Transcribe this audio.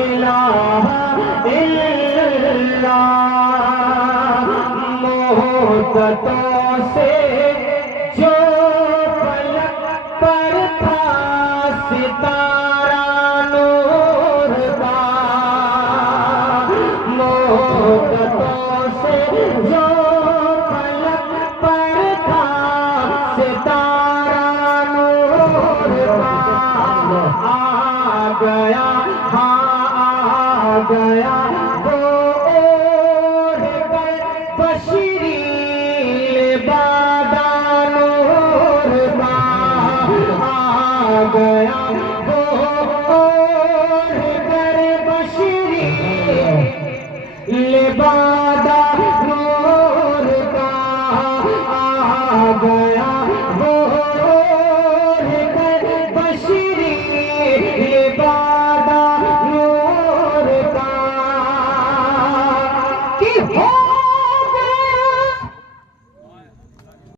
इलाहा इल्लल्लाह। मोहब्बतों से जो पलक पर था सितारा नूर का, मोहब्बतों से जो पलक पर था सितारा नूर का, आ गया हाँ आ गया वो ओढ़ कर बशरी लिबादा नूर का, आ गया वो ओढ़ कर बशरी लिबादा